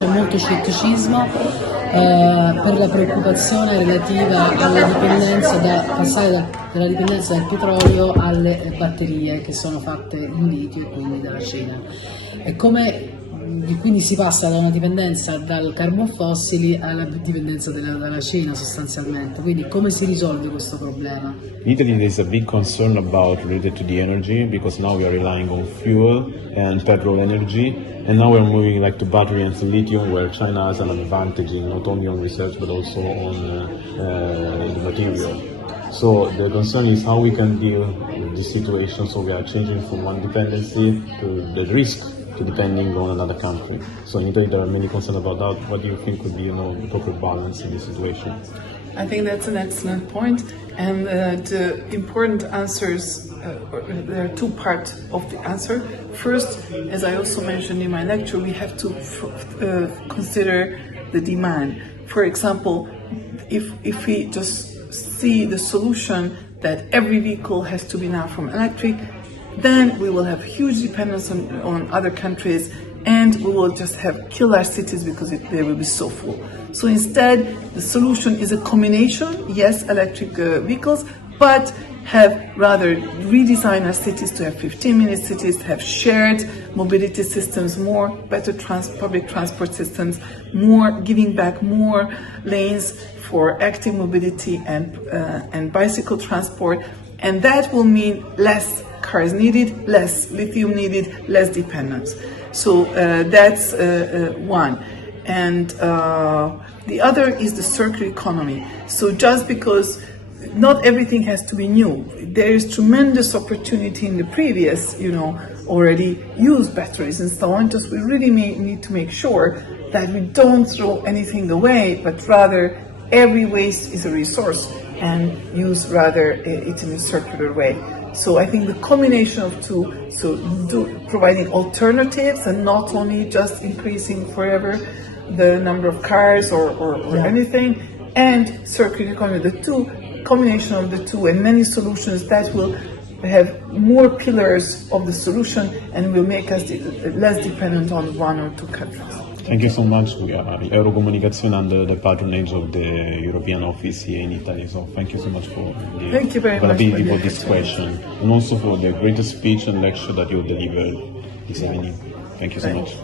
C'è molto scetticismo per la preoccupazione relativa alla dipendenza dalla dipendenza dal petrolio alle batterie che sono fatte in litio e quindi dalla Cina. Quindi si passa da una dipendenza dal carbon fossili alla dipendenza dalla Cina sostanzialmente. Quindi come si risolve questo problema? In Italy there is a big concern related to the energy, because now we are relying on fuel and petrol energy, and now we're moving to battery and to lithium, where China has an advantage in not only on research but also on the material. So the concern is how we can deal with this situation, so we are changing from one dependency to the risk to depending on another country. So in Italy there are many concerns about that. What do you think would be the proper balance in this situation? I think that's an excellent point, and the important answers, there are two parts of the answer. First, as I also mentioned in my lecture, we have to consider the demand. For example, if we just see the solution that every vehicle has to be now from electric, then we will have huge dependence on other countries, and we will just kill our cities because they will be so full. So instead, the solution is a combination, yes, electric vehicles, but have rather redesign our cities to have 15-minute cities, have shared mobility systems, more better public transport systems, giving back more lanes for active mobility and bicycle transport, and that will mean less cars needed, less lithium needed, less dependence. So that's one. And the other is the circular economy. So just because not everything has to be new, there is tremendous opportunity in the previous, already used batteries and so on. Just we really need to make sure that we don't throw anything away, but rather every waste is a resource and use rather it in a circular way. So I think the combination of two, providing alternatives and not only just increasing forever the number of cars or anything, and circular economy, the combination of the two and many solutions that will have more pillars of the solution and will make us less dependent on one or two countries. Thank you so much. We are Eurocomunicazione under the patronage of the European office here in Italy. So thank you so much for the availability for this question, and also for the great speech and lecture that you delivered this evening. Thank you so much.